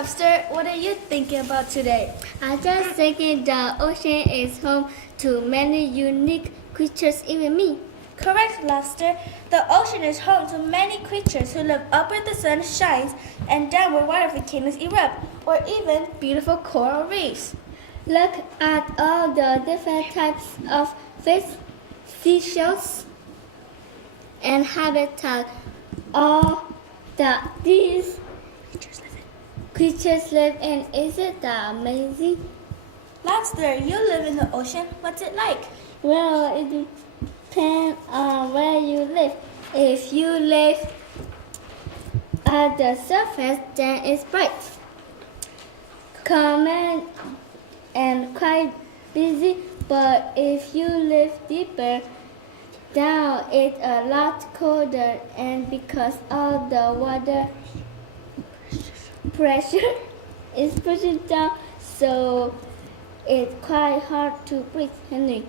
Lobster, what are you thinking about today? I just thinking the ocean is home to many unique creatures, even me. Correct, Lobster. The ocean is home to many creatures who live up where the sun shines and down where water volcanoes erupt, or even beautiful coral reefs. Look at all the different types of fish, seashells, and habitat. All that these creatures live in. Isn't that amazing? Lobster, you live in the ocean. What's it like? Well, it depends on where you live. If you live at the surface, then it's bright, calm, and quite busy. But if you live deeper down, it's a lot colder, and because all the water pressure is pushing down, so it's quite hard to breathe, Henry.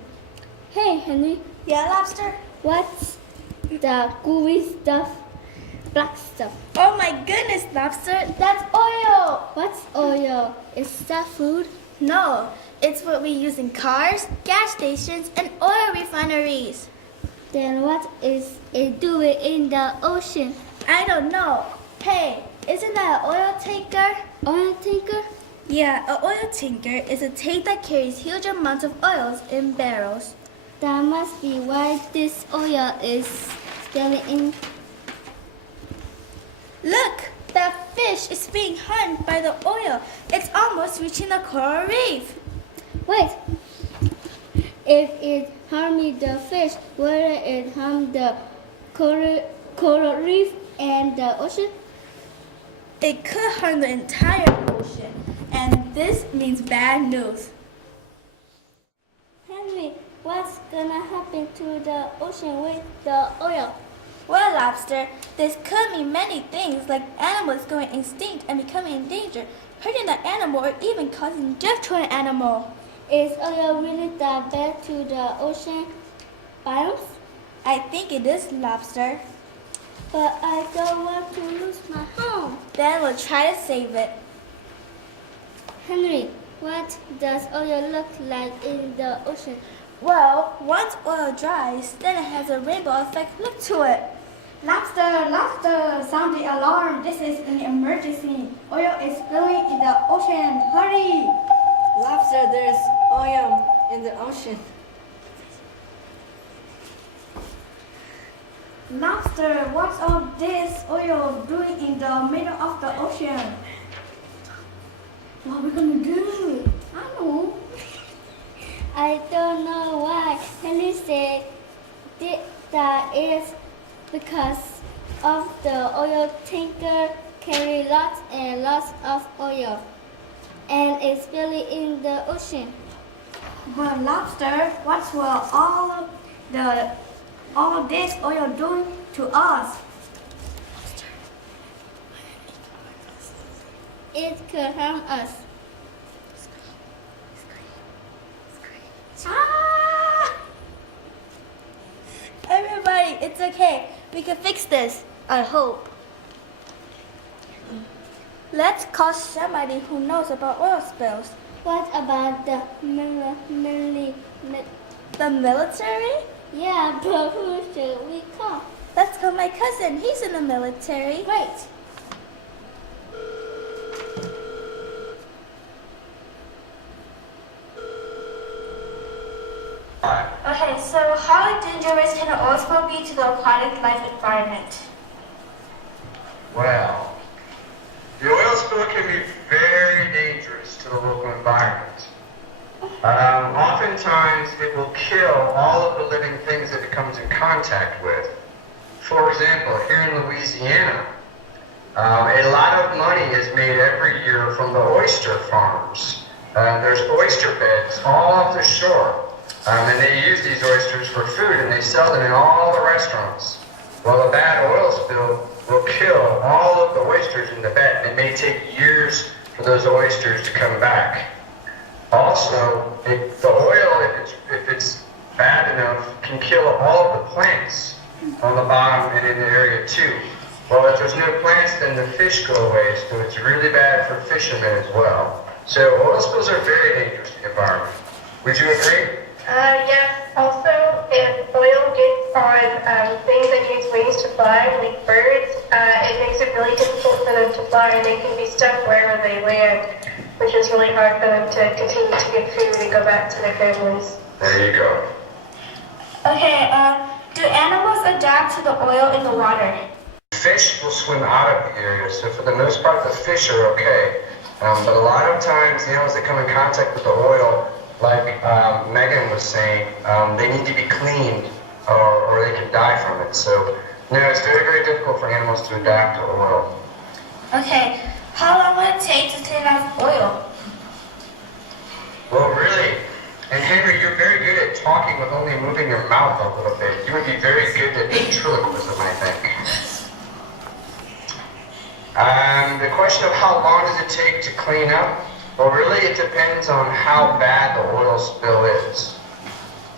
Hey, Henry, Yeah, Lobster? what's the gooey stuff, black stuff? Oh my goodness, Lobster, that's oil! What's oil? Is that food? No, it's what we use in cars, gas stations, and oil refineries. Then what is it doing in the ocean? I don't know. Hey, isn't that an oil tanker? Oil tanker? Yeah, an oil tanker is a tank that carries huge amounts of oils in barrels. That must be why this oil is spilling in. Look, that fish is being harmed by the oil. It's almost reaching the coral reef. Wait, if it harms the fish, will it harm the coral reef and the ocean? It could harm the entire ocean, and this means bad news. Henry, what's gonna happen to the ocean with the oil? Well, Lobster, this could mean many things, like animals going extinct and becoming endangered, hurting the animal, or even causing death to an animal. Is oil really that bad to the ocean biomes? I think it is, Lobster. But I don't want to lose my home. Then we'll try to save it. Henry, what does oil look like in the ocean? Well, once oil dries, then it has a rainbow effect. Look to it. Lobster, lobster, sound the alarm. This is an emergency. Oil is spilling in the ocean. Hurry! Lobster, there's oil in the ocean. Lobster, what's all this oil doing in the middle of the ocean? What are we gonna do? I know. I don't know why. Henry said that is because of the oil tanker carry lots and lots of oil, and it's spilling in the ocean. But lobster, what's all of this oil doing to us? It could harm us. Ah! Everybody, it's okay. We can fix this. I hope. Let's call somebody who knows about oil spills. What about the The military? Yeah, but who should we call? Let's call my cousin. He's in the military. Great. Okay, so how dangerous can an oil spill be to the aquatic life environment? Well, the oil spill can be very dangerous to the local environment. Oftentimes, it will kill all of the living things that it comes in contact with. For example, here in Louisiana, a lot of money is made every year from the oyster farms. There's oyster beds all off the shore, and they use these oysters for food, and they sell them in all the restaurants. Well, a bad oil spill will kill all of the oysters in the bed. It may take years for those oysters to come back. Also, the oil, if it's bad enough, can kill all of the plants on the bottom and in the area too. Well, if there's no plants, then the fish go away, so it's really bad for fishermen as well. So oil spills are very dangerous to the environment. Would you agree? Yes. Also, if oil gets on things that use wings to fly, like birds, it makes it really difficult for them to fly, and they can be stuck wherever they land, which is really hard for them to continue to get food and go back to their families. There you go. Okay, do animals adapt to the oil in the water? Fish will swim out of the area, so for the most part, the fish are okay. But a lot of times, the animals that come in contact with the oil, like Megan was saying, they need to be cleaned or they can die from it. So, no, it's very, very difficult for animals to adapt to oil. Okay, how long will it take to clean off oil? Well, really, and Henry, you're very good at talking with only moving your mouth a little bit. You would be very good at ventriloquism, I think. The question of how long does it take to clean up? Well, really, it depends on how bad the oil spill is.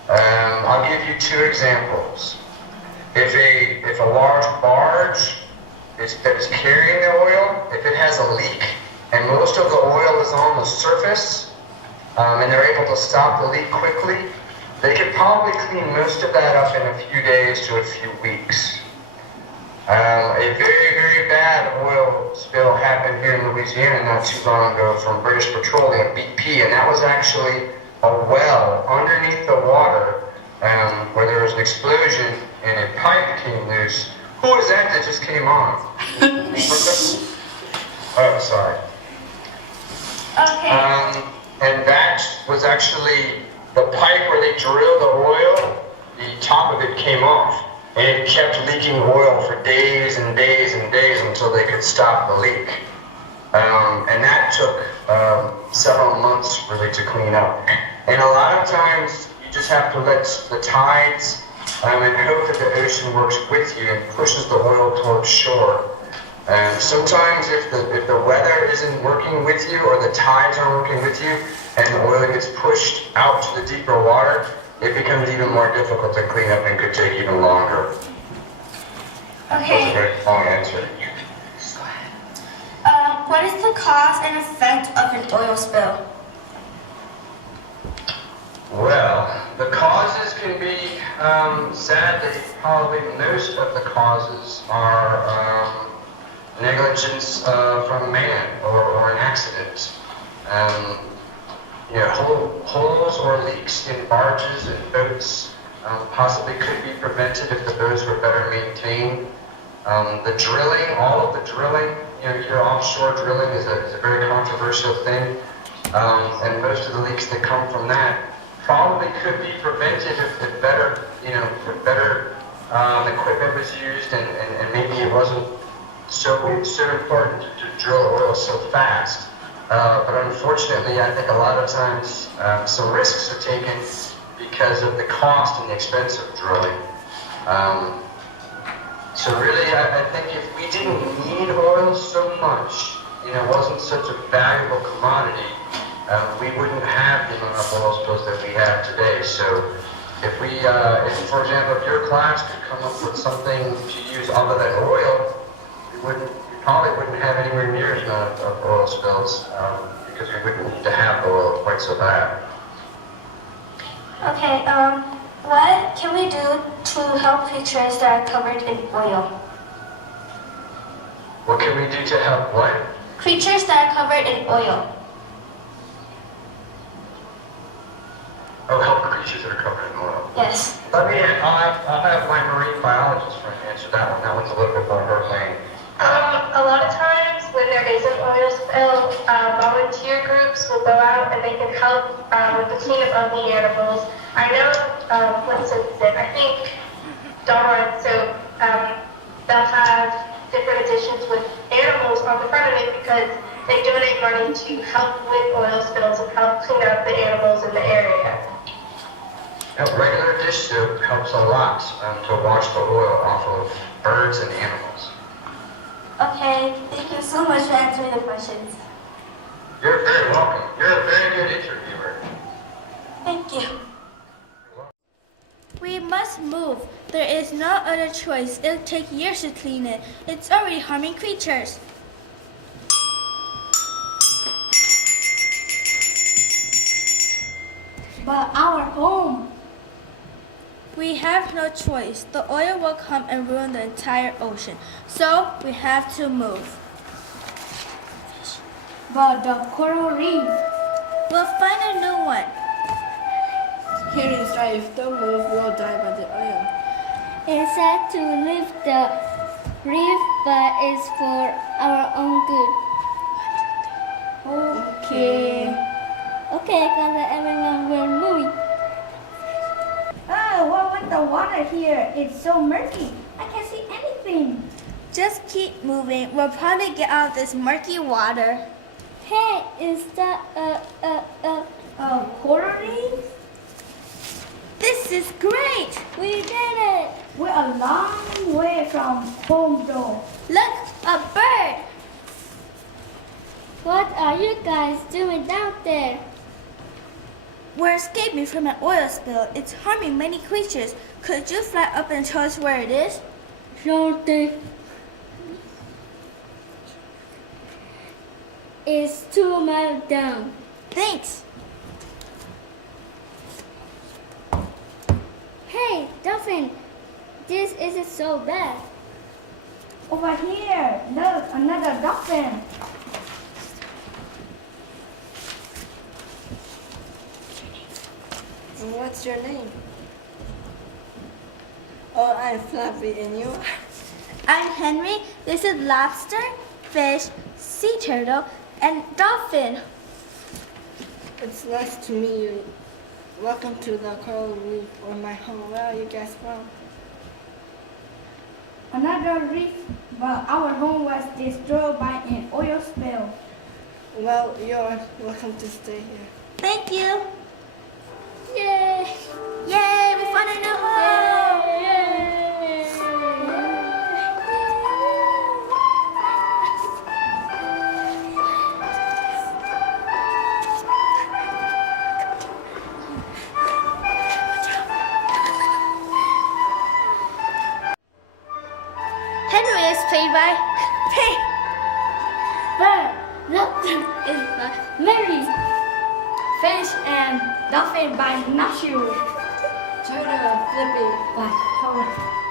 I'll give you two examples. If a large barge that is carrying the oil, if it has a leak and most of the oil is on the surface, and they're able to stop the leak quickly, they could probably clean most of that up in a few days to a few weeks. A very, very bad oil spill happened here in Louisiana not too long ago from British Petroleum, BP, and that was actually a well underneath the water where there was an explosion and a pipe came loose. Who was that just came on? Oh, sorry. Okay. And that was actually the pipe where they drilled the oil, the top of it came off. And it kept leaking oil for days and days and days until they could stop the leak. And that took several months really to clean up. And a lot of times you just have to let the tides and hope that the ocean works with you and pushes the oil towards shore. And sometimes if the weather isn't working with you or the tides aren't working with you and the oil gets pushed out to the deeper water, it becomes even more difficult to clean up and could take even longer. That was a Okay. very long answer. What is the cause and effect of an oil spill? Well, the causes can be, sadly, probably most of the causes are negligence from man or an accident. Holes or leaks in barges and boats possibly could be prevented if the boats were better maintained. The drilling, all of the drilling, your offshore drilling is a very controversial thing, and most of the leaks that come from that probably could be prevented if better equipment was used and maybe it wasn't so important to drill oil so fast. But unfortunately, I think a lot of times some risks are taken because of the cost and the expense of drilling. So really, I think if we didn't need oil so much, it wasn't such a valuable commodity, we wouldn't have the amount of oil spills that we have today. So if for example, if your class could come up with something to use other than oil, we probably wouldn't have anywhere near as amount of oil spills because we wouldn't need to have oil quite so bad. Okay, what can we do to help creatures that are covered in oil? What can we do to help what? Creatures that are covered in oil. Oh, help creatures that are covered in oil. Yes. I'll have my marine biologist friend answer that one. That one's a little bit more her thing. A lot of times when there is an oil spill, volunteer groups will go out and they can help with the cleanup of the animals. I know, I think Dawn, so they'll have different editions with animals on the front of it because they donate money to help with oil spills and help clean up the animals in the area. Regular dish soap helps a lot to wash the oil off of birds and animals. Okay, thank you so much for answering the questions. You're very welcome. You're a very good interviewer. Thank you. We must move. There is no other choice. It'll take years to clean it. It's already harming creatures. But our home. We have no choice. The oil will come and ruin the entire ocean. So we have to move. But the coral reef. We'll find a new one. Here is right. If don't move, we'll die by the oil. It's sad to leave the reef, but it's for our own good. Okay. Okay, because everyone will move. Oh, what with the water here? It's so murky. I can't see anything. Just keep moving. We'll probably get out of this murky water. Hey, is that A coral reef? This is great. we did it! We're a long way from home though. Look, a bird. What are you guys doing down there? We're escaping from an oil spill. It's harming many creatures. Could you fly up and tell us where it is? Something. It's 2 miles down. Thanks. Hey, dolphin, this isn't so bad. Over here, look, another dolphin. And what's your name? Oh, I'm Fluffy, and you? I'm Henry. This is lobster, fish, sea turtle, and dolphin. It's nice to meet you. Welcome to the coral reef, or my home. Where are you guys from? Another reef, but our home was destroyed by an oil spill. Well, you're welcome to stay here. Thank you. Yay! Yay, we found a new home. Henry is played by Pink. But dolphin is by Mary. Fish and dolphin by Nashu. Turtle, Flippy. By Howard.